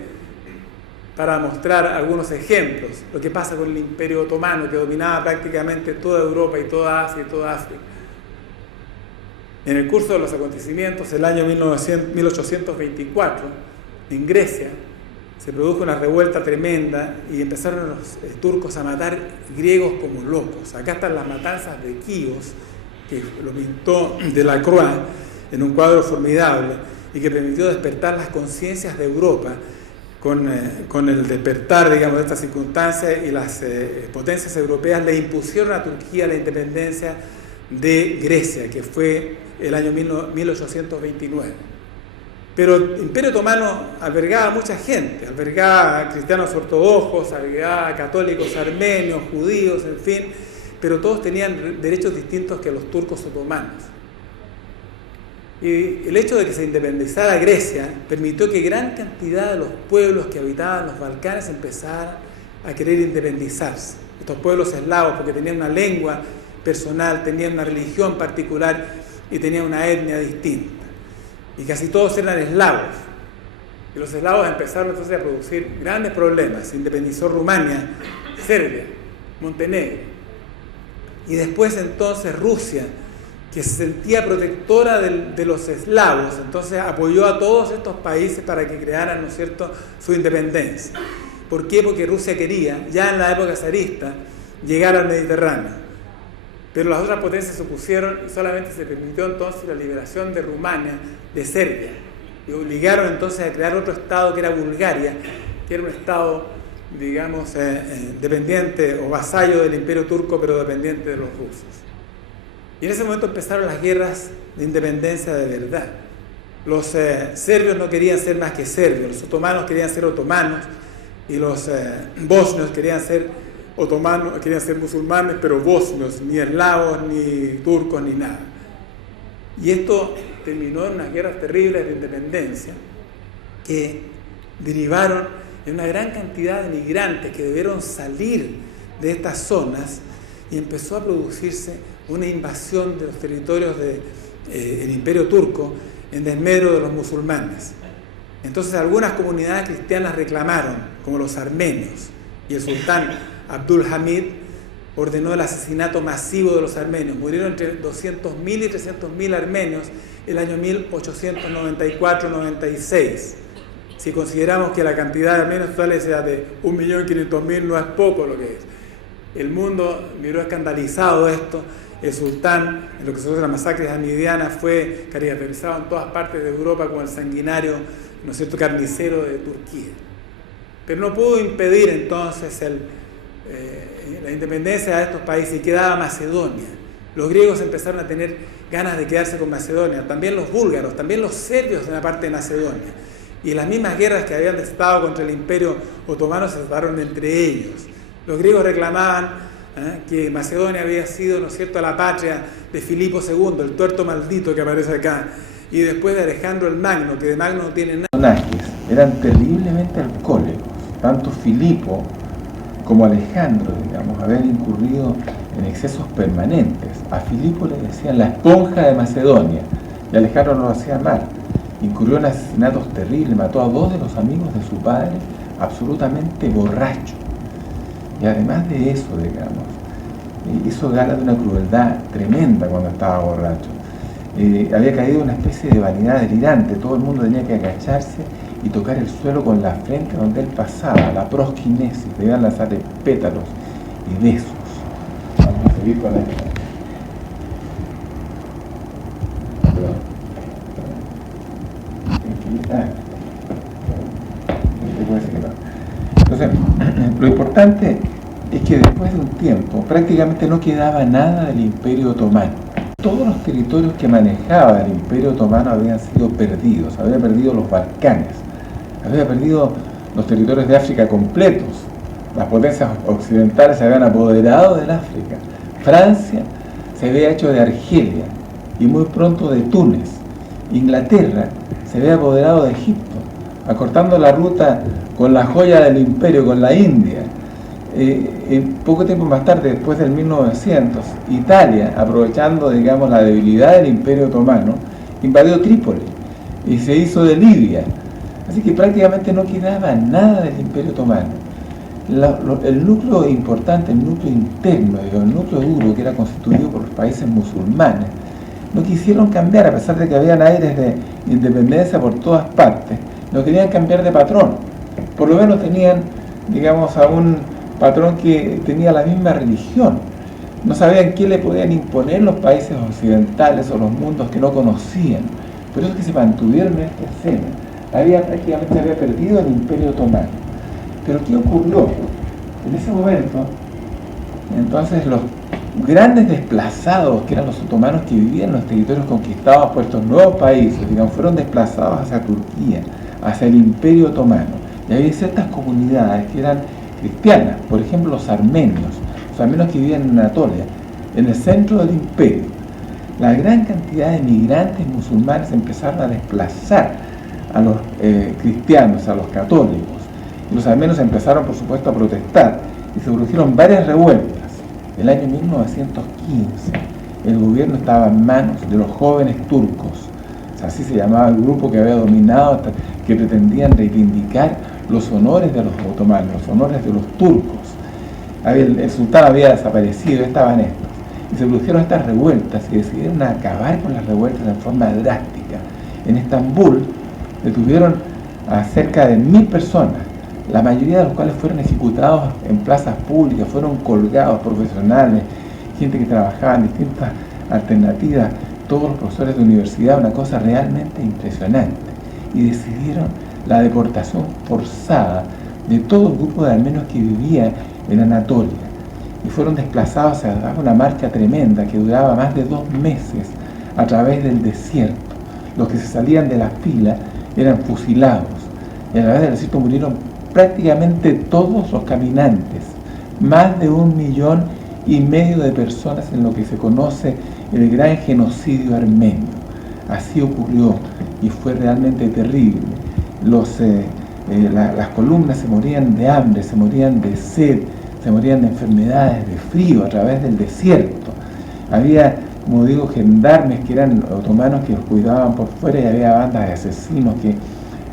para mostrar algunos ejemplos, lo que pasa con el Imperio Otomano, que dominaba prácticamente toda Europa y toda Asia y toda África. En el curso de los acontecimientos, el año 1824, en Grecia, se produjo una revuelta tremenda y empezaron los turcos a matar griegos como locos. Acá están las matanzas de Quíos, que lo pintó Delacroix en un cuadro formidable y que permitió despertar las conciencias de Europa con el despertar, digamos, de estas circunstancias, y las potencias europeas le impusieron a Turquía la independencia de Grecia, que fue el año 1829. Pero el Imperio Otomano albergaba a mucha gente, albergaba a cristianos ortodoxos, albergaba a católicos armenios, judíos, en fin, pero todos tenían derechos distintos que los turcos otomanos. Y el hecho de que se independizara Grecia permitió que gran cantidad de los pueblos que habitaban los Balcanes empezaran a querer independizarse. Estos pueblos eslavos, porque tenían una lengua personal, tenían una religión particular y tenían una etnia distinta. Y casi todos eran eslavos. Y los eslavos empezaron entonces a producir grandes problemas. Se independizó Rumania, Serbia, Montenegro. Y después entonces Rusia, que se sentía protectora de los eslavos, entonces apoyó a todos estos países para que crearan, ¿no es cierto?, su independencia. ¿Por qué? Porque Rusia quería, ya en la época zarista, llegar al Mediterráneo. Pero las otras potencias se opusieron y solamente se permitió entonces la liberación de Rumania, de Serbia. Y obligaron entonces a crear otro estado que era Bulgaria, que era un estado, digamos, dependiente o vasallo del Imperio Turco, pero dependiente de los rusos. Y en ese momento empezaron las guerras de independencia de verdad. Los serbios no querían ser más que serbios, los otomanos querían ser otomanos, y los bosnios querían ser otomanos, querían ser musulmanes, pero bosnios, ni eslavos, ni turcos, ni nada. Y esto terminó en unas guerras terribles de independencia que derivaron en una gran cantidad de migrantes que debieron salir de estas zonas, y empezó a producirse una invasión de los territorios del Imperio Turco en desmedro de los musulmanes. Entonces algunas comunidades cristianas reclamaron, como los armenios, y el sultán Abdul Hamid ordenó el asesinato masivo de los armenios. Murieron entre 200.000 y 300.000 armenios el año 1894-96. Si consideramos que la cantidad de armenios totales sea de 1.500.000, no es poco lo que es. El mundo miró escandalizado esto. El sultán, en lo que se llama la masacre hamidiana, fue caracterizado en todas partes de Europa como el sanguinario, ¿no es cierto?, carnicero de Turquía. Pero no pudo impedir entonces la independencia de estos países, y quedaba Macedonia. Los griegos empezaron a tener ganas de quedarse con Macedonia, también los búlgaros, también los serbios en la parte de Macedonia. Y las mismas guerras que habían estado contra el Imperio Otomano se trataron entre ellos. Los griegos reclamaban que Macedonia había sido, ¿no es cierto?, la patria de Filipo II, el tuerto maldito que aparece acá, y después de Alejandro el Magno, que de Magno no tiene nada. Los personajes eran terriblemente alcohólicos, tanto Filipo como Alejandro, digamos, habían incurrido en excesos permanentes. A Filipo le decían la esponja de Macedonia, y Alejandro no lo hacía mal. Incurrió en asesinatos terribles, mató a 2 de los amigos de su padre, absolutamente borracho. Y además de eso, digamos, hizo gala de una crueldad tremenda cuando estaba borracho. Había caído en una especie de vanidad delirante. Todo el mundo tenía que agacharse y tocar el suelo con la frente donde él pasaba, la prosquinesis, debían lanzarle pétalos y besos. Vamos a seguir con la... Entonces, lo importante es que después de un tiempo prácticamente no quedaba nada del Imperio Otomano. Todos los territorios que manejaba el Imperio Otomano habían sido perdidos. Había perdido los Balcanes, había perdido los territorios de África completos. Las potencias occidentales se habían apoderado del África. Francia se había hecho de Argelia y muy pronto de Túnez. Inglaterra se había apoderado de Egipto, acortando la ruta con la joya del imperio, con la India. Poco tiempo más tarde, después del 1900, Italia, aprovechando, digamos, la debilidad del Imperio Otomano, invadió Trípoli y se hizo de Libia. Así que prácticamente no quedaba nada del Imperio Otomano. El núcleo importante, el núcleo interno, el núcleo duro, que era constituido por los países musulmanes, no quisieron cambiar, a pesar de que habían aires de independencia por todas partes. No querían cambiar de patrón. Por lo menos tenían, digamos, a un patrón que tenía la misma religión. No sabían qué le podían imponer los países occidentales o los mundos que no conocían. Por eso es que se mantuvieron en esta escena. Prácticamente había perdido el Imperio Otomano. Pero ¿qué ocurrió? En ese momento, entonces los grandes desplazados, que eran los otomanos que vivían en los territorios conquistados por estos nuevos países, digamos, fueron desplazados hacia Turquía, hacia el Imperio Otomano. Y había ciertas comunidades que eran cristianas, por ejemplo los armenios que vivían en Anatolia, en el centro del imperio. La gran cantidad de migrantes musulmanes empezaron a desplazar a los cristianos, a los católicos. Y los armenios empezaron, por supuesto, a protestar, y se produjeron varias revueltas. En el año 1915, el gobierno estaba en manos de los jóvenes turcos. O sea, así se llamaba el grupo que había dominado, que pretendían reivindicar los honores de los otomanos, los honores de los turcos. El sultán había desaparecido, estaban estos. Y se produjeron estas revueltas y decidieron acabar con las revueltas de forma drástica. En Estambul detuvieron a cerca de 1000 personas, la mayoría de los cuales fueron ejecutados en plazas públicas, fueron colgados profesionales, gente que trabajaba en distintas alternativas, todos los profesores de universidad, una cosa realmente impresionante. Y decidieron la deportación forzada de todo el grupo de armenios que vivía en Anatolia. Y fueron desplazados a una marcha tremenda que duraba más de 2 meses a través del desierto. los que se salían de las filas eran fusilados. Y a la vez del ejército murieron prácticamente todos los caminantes, más de 1,5 millones de personas en lo que se conoce el gran genocidio armenio. Así ocurrió y fue realmente terrible. Las columnas se morían de hambre, se morían de sed, se morían de enfermedades, de frío a través del desierto. Había, como digo, gendarmes que eran otomanos que los cuidaban por fuera, y había bandas de asesinos que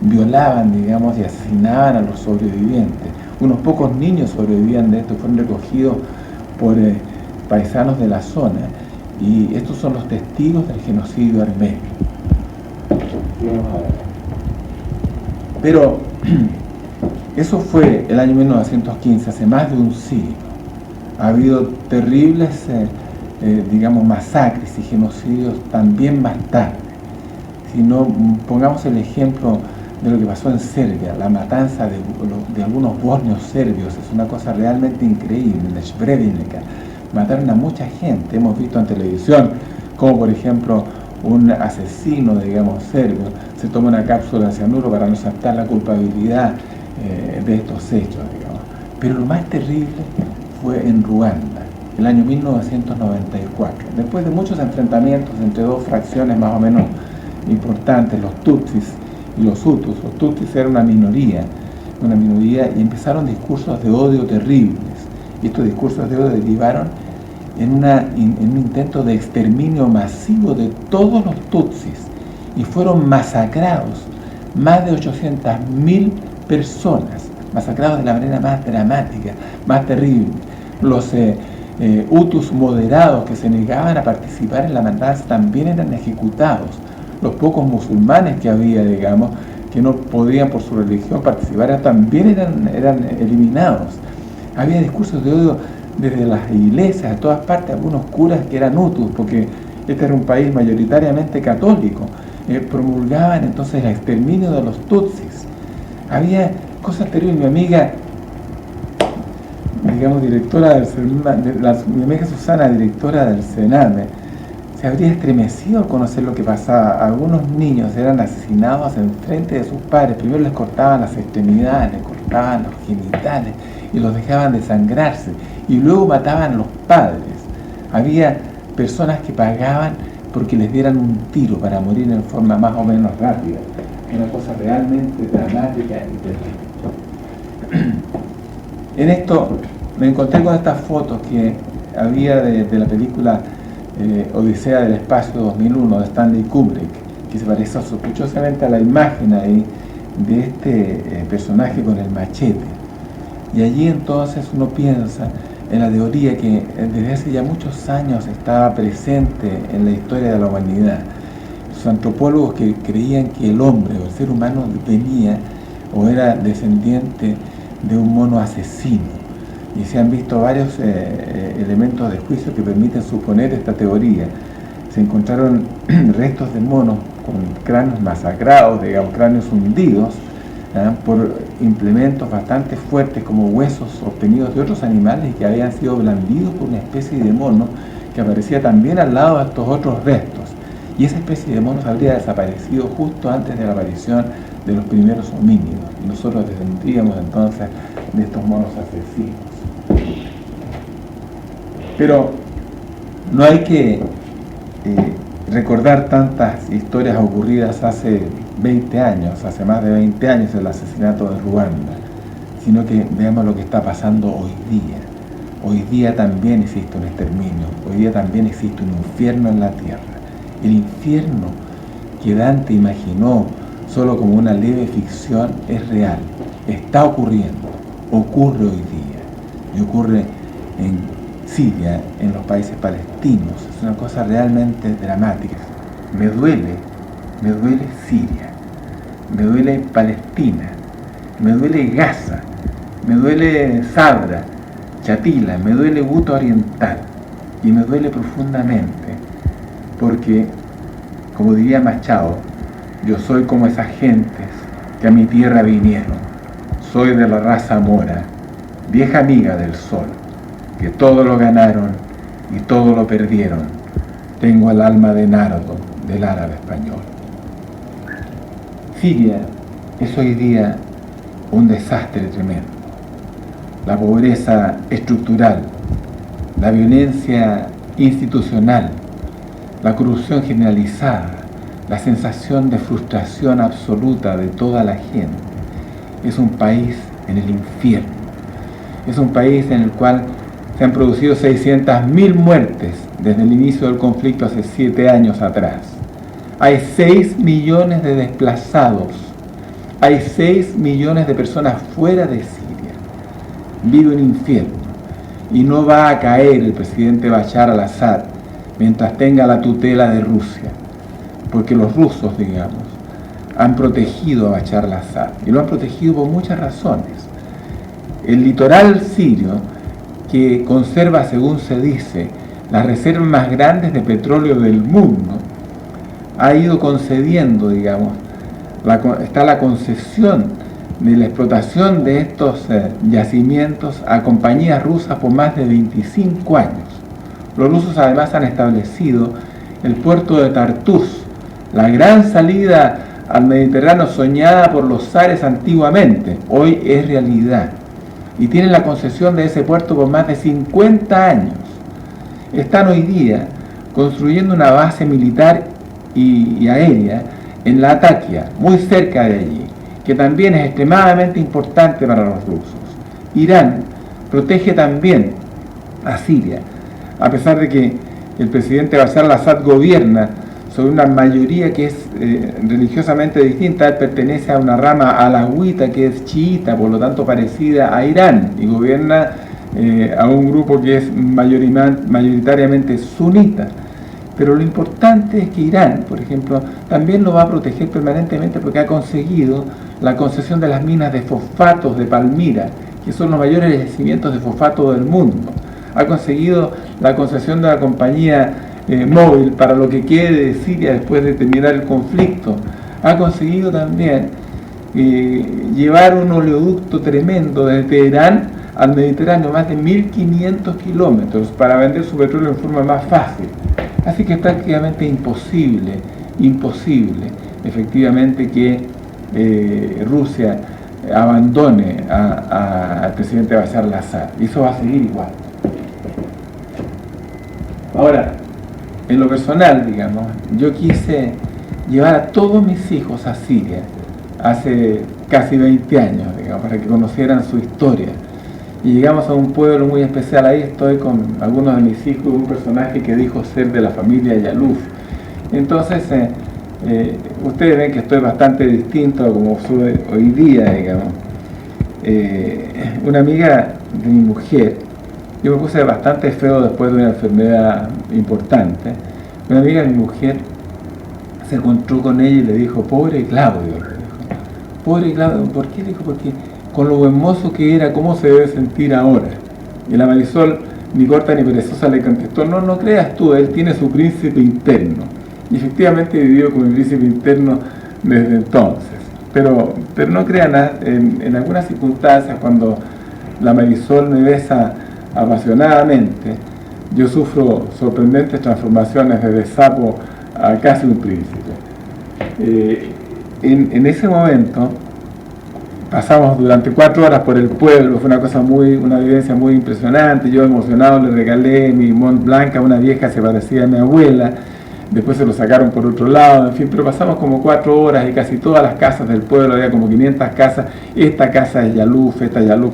violaban, digamos, y asesinaban a los sobrevivientes. Unos pocos niños sobrevivían de esto, fueron recogidos por paisanos de la zona, y estos son los testigos del genocidio armenio. Pero eso fue el año 1915, hace más de un siglo. Ha habido terribles, masacres y genocidios también más tarde. Si no, pongamos el ejemplo de lo que pasó en Serbia, la matanza de algunos bosnios serbios, es una cosa realmente increíble, en Srebrenica. Mataron a mucha gente, hemos visto en televisión, como por ejemplo un asesino, serbio, se toma una cápsula de cianuro para no aceptar la culpabilidad de estos hechos, Pero lo más terrible fue en Ruanda, el año 1994. Después de muchos enfrentamientos entre dos fracciones más o menos importantes, los Tutsis y los Hutus. Los Tutsis eran una minoría, y empezaron discursos de odio terribles. Y estos discursos de odio derivaron en un intento de exterminio masivo de todos los Tutsis, y fueron masacrados más de 800.000 personas, masacrados de la manera más dramática, más terrible. Los Hutus moderados que se negaban a participar en la matanza también eran ejecutados. Los pocos musulmanes que había, que no podían por su religión participar, también eran eliminados. Había discursos de odio desde las iglesias, de todas partes, algunos curas que eran hutus, porque este era un país mayoritariamente católico, promulgaban entonces el exterminio de los tutsis. Había cosas terribles. Mi amiga, directora del Sename, mi amiga Susana, directora del Sename, se habría estremecido al conocer lo que pasaba. Algunos niños eran asesinados en frente de sus padres. Primero les cortaban las extremidades, les cortaban los genitales y los dejaban desangrarse, y luego mataban a los padres. Había personas que pagaban porque les dieran un tiro para morir en forma más o menos rápida. Una cosa realmente dramática y terrible. En esto me encontré con estas fotos que había de la película Odisea del Espacio 2001 de Stanley Kubrick, que se parece sospechosamente a la imagen ahí de este personaje con el machete. Y allí entonces uno piensa en la teoría que desde hace ya muchos años estaba presente en la historia de la humanidad. Los antropólogos que creían que el hombre o el ser humano venía o era descendiente de un mono asesino. Y se han visto varios elementos de juicio que permiten suponer esta teoría. Se encontraron restos de monos con cráneos masacrados, cráneos hundidos, por implementos bastante fuertes como huesos obtenidos de otros animales que habían sido blandidos por una especie de mono que aparecía también al lado de estos otros restos. Y esa especie de monos habría desaparecido justo antes de la aparición de los primeros homínidos. Y nosotros descendíamos entonces de estos monos asesinos. Pero no hay que recordar tantas historias ocurridas hace 20 años, hace más de 20 años, el asesinato de Ruanda, sino que veamos lo que está pasando hoy día. Hoy día también existe un exterminio, hoy día también existe un infierno en la tierra. El infierno que Dante imaginó solo como una leve ficción es real, está ocurriendo, ocurre hoy día, y ocurre en Siria, en los países palestinos. Es una cosa realmente dramática. Me duele Siria, me duele Palestina, me duele Gaza, me duele Sabra, Chatila, me duele Guta Oriental, y me duele profundamente porque, como diría Machado, yo soy como esas gentes que a mi tierra vinieron, soy de la raza mora, vieja amiga del sol, que todo lo ganaron y todo lo perdieron, tengo el alma de nardo del árabe español. Siria es hoy día un desastre tremendo. La pobreza estructural, la violencia institucional, la corrupción generalizada, la sensación de frustración absoluta de toda la gente. Es un país en el infierno. Es un país en el cual se han producido 600.000 muertes desde el inicio del conflicto hace 7 años atrás. Hay 6 millones de desplazados. Hay 6 millones de personas fuera de Siria. Vive un infierno. Y no va a caer el presidente Bashar al-Assad mientras tenga la tutela de Rusia. Porque los rusos, digamos, han protegido a Bashar al-Assad. Y lo han protegido por muchas razones. El litoral sirio, que conserva, según se dice, las reservas más grandes de petróleo del mundo, ha ido concediendo, digamos, está la concesión de la explotación de estos yacimientos a compañías rusas por más de 25 años. Los rusos además han establecido el puerto de Tartus, la gran salida al Mediterráneo soñada por los zares antiguamente, hoy es realidad. Y tienen la concesión de ese puerto por más de 50 años. Están hoy día construyendo una base militar y aérea en la Latakia, muy cerca de allí, que también es extremadamente importante para los rusos. Irán protege también a Siria, a pesar de que el presidente Bashar al-Assad gobierna sobre una mayoría que es religiosamente distinta. Él pertenece a una rama alawita que es chiita, por lo tanto parecida a Irán, y gobierna a un grupo que es mayoritariamente sunita. Pero lo importante es que Irán, por ejemplo, también lo va a proteger permanentemente porque ha conseguido la concesión de las minas de fosfatos de Palmira, que son los mayores yacimientos de fosfato del mundo. Ha conseguido la concesión de la compañía móvil para lo que quede de Siria después de terminar el conflicto. Ha conseguido también llevar un oleoducto tremendo desde Teherán al Mediterráneo, más de 1.500 kilómetros, para vender su petróleo en forma más fácil. Así que es prácticamente imposible efectivamente que Rusia abandone al presidente Bashar al-Assad. Y eso va a seguir igual. Ahora, en lo personal, digamos, yo quise llevar a todos mis hijos a Siria hace casi 20 años, digamos, para que conocieran su historia. Y llegamos a un pueblo muy especial. Ahí estoy con algunos de mis hijos, un personaje que dijo ser de la familia Yaluf. Entonces, ustedes ven que estoy bastante distinto a como soy hoy día, digamos. Una amiga de mi mujer, yo me puse bastante feo después de una enfermedad importante. Una amiga de mi mujer se encontró con ella y le dijo: pobre Claudio. Pobre Claudio, ¿por qué? Le dijo: porque con lo buen mozo que era, ¿cómo se debe sentir ahora? Y la Marisol, ni corta ni perezosa, le contestó: no creas tú, él tiene su príncipe interno. Y efectivamente vivió con el príncipe interno desde entonces. Pero no crean, en algunas circunstancias, cuando la Marisol me besa apasionadamente, yo sufro sorprendentes transformaciones desde sapo a casi un príncipe. En ese momento pasamos durante 4 horas por el pueblo, fue una vivencia muy impresionante. Yo, emocionado, le regalé mi Mont Blanc a una vieja que se parecía a mi abuela. Después se lo sacaron por otro lado, en fin, pero pasamos como 4 horas y casi todas las casas del pueblo, había como 500 casas. Esta casa es Yaluf,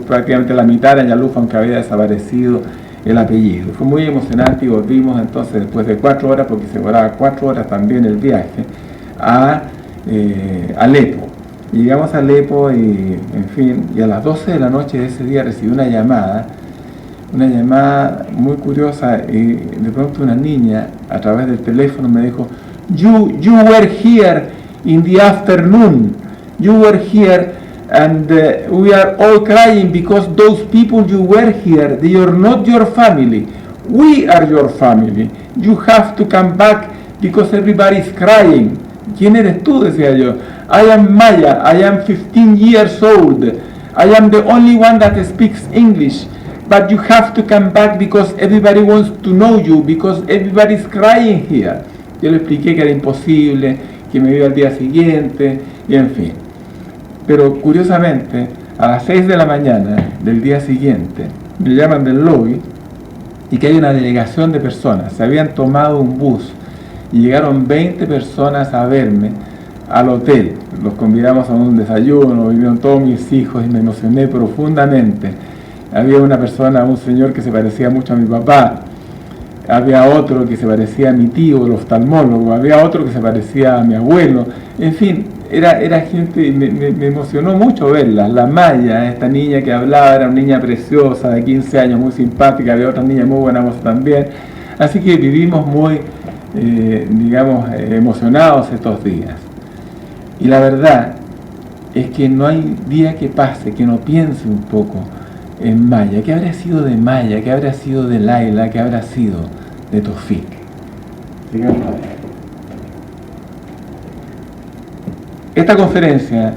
prácticamente la mitad de Yaluf, aunque había desaparecido el apellido. Fue muy emocionante y volvimos entonces después de 4 horas, porque se demoraba 4 horas también el viaje, a Alepo. Y llegamos a Alepo y, en fin, y a las 12 de la noche de ese día recibí una llamada muy curiosa, y de pronto una niña a través del teléfono me dijo: you were here in the afternoon, you were here, and we are all crying because those people you were here, they are not your family, we are your family, you have to come back because everybody is crying. ¿Quién eres tú?, decía yo. I am Maya, I am 15 years old, I am the only one that speaks English. But you have to come back because everybody wants to know you, because everybody is crying here. Yo le expliqué que era imposible, que me iba al día siguiente, y en fin. Pero curiosamente, a las 6 de la mañana del día siguiente, me llaman del lobby y que hay una delegación de personas. Se habían tomado un bus y llegaron 20 personas a verme al hotel. Los convidamos a un desayuno, vinieron todos mis hijos y me emocioné profundamente. Había una persona, un señor que se parecía mucho a mi papá, había otro que se parecía a mi tío, el oftalmólogo, había otro que se parecía a mi abuelo, en fin, era gente, me emocionó mucho verla. La Maya, esta niña que hablaba, era una niña preciosa de 15 años, muy simpática, había otra niña muy buena voz también, así que vivimos muy, emocionados estos días. Y la verdad es que no hay día que pase que no piense un poco en Maya. ¿Qué habrá sido de Maya? ¿Qué habrá sido de Laila? ¿Qué habrá sido de Tofik? Sigamos a ver. Esta conferencia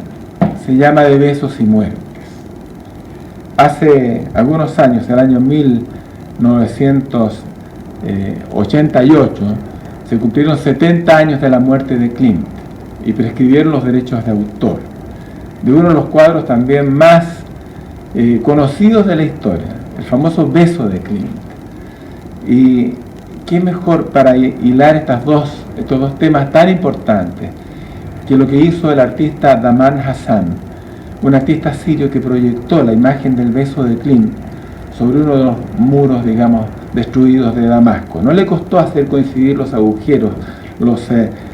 se llama De besos y muertes. Hace algunos años, el año 1988, se cumplieron 70 años de la muerte de Klimt y prescribieron los derechos de autor de uno de los cuadros también más conocidos de la historia, el famoso Beso de Klimt. Y qué mejor para hilar estos dos temas tan importantes que lo que hizo el artista Daman Hassan, un artista sirio que proyectó la imagen del Beso de Klimt sobre uno de los muros, destruidos de Damasco. No le costó hacer coincidir los agujeros,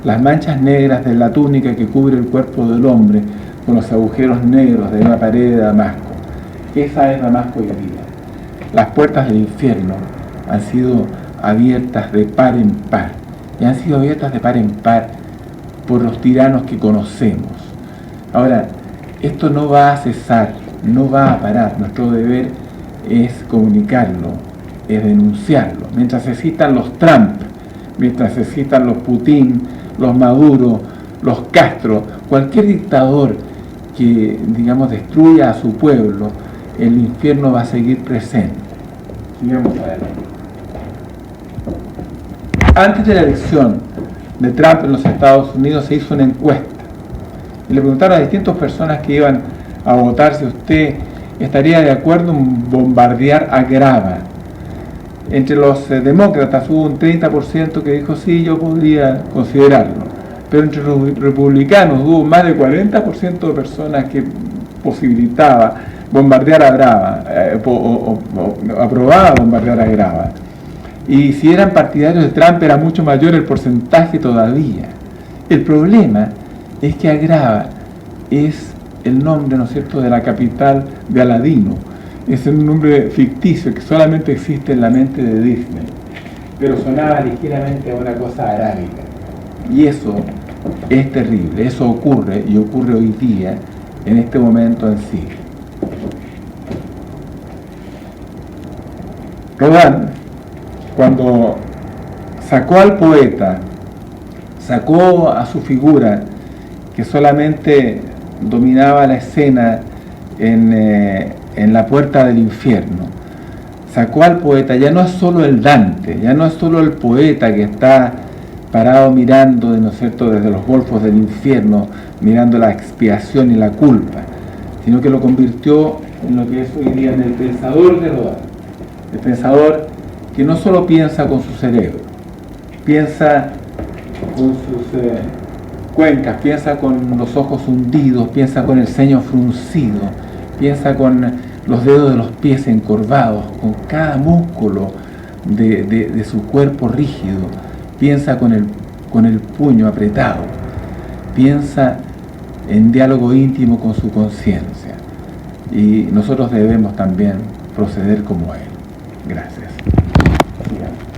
las manchas negras de la túnica que cubre el cuerpo del hombre con los agujeros negros de una pared de Damasco. Esa es Damasco hoy día. Las puertas del infierno han sido abiertas de par en par, y han sido abiertas de par en par por los tiranos que conocemos. Ahora, esto no va a cesar, no va a parar. Nuestro deber es comunicarlo, es denunciarlo. Mientras existan los Trump, mientras existan los Putin, los Maduro, los Castro, cualquier dictador que, destruya a su pueblo, el infierno va a seguir presente. Sigamos adelante. Antes de la elección de Trump en los Estados Unidos se hizo una encuesta y le preguntaron a distintas personas que iban a votar si usted estaría de acuerdo en bombardear a Grava. Entre los demócratas hubo un 30% que dijo sí, yo podría considerarlo, pero entre los republicanos hubo más del 40% de personas que posibilitaba bombardear a Grava, o aprobaba bombardear a Grava. Y si eran partidarios de Trump era mucho mayor el porcentaje todavía. El problema es que Agrava es el nombre, ¿no es cierto?, de la capital de Aladino. Es un nombre ficticio que solamente existe en la mente de Disney, pero sonaba ligeramente a una cosa arábica. Y eso es terrible, eso ocurre y ocurre hoy día, en este momento en Siria. Rodin, cuando sacó al poeta, sacó a su figura que solamente dominaba la escena en la puerta del infierno, sacó al poeta, ya no es solo el Dante, ya no es solo el poeta que está parado mirando, ¿no es cierto?, desde los golfos del infierno, mirando la expiación y la culpa, sino que lo convirtió en lo que es hoy día en el pensador de Rodin, el pensador que no solo piensa con su cerebro, piensa con sus cuencas, piensa con los ojos hundidos, piensa con el ceño fruncido, piensa con los dedos de los pies encorvados, con cada músculo de su cuerpo rígido, piensa con el puño apretado, piensa en diálogo íntimo con su conciencia. Y nosotros debemos también proceder como él. Gracias. Sigamos.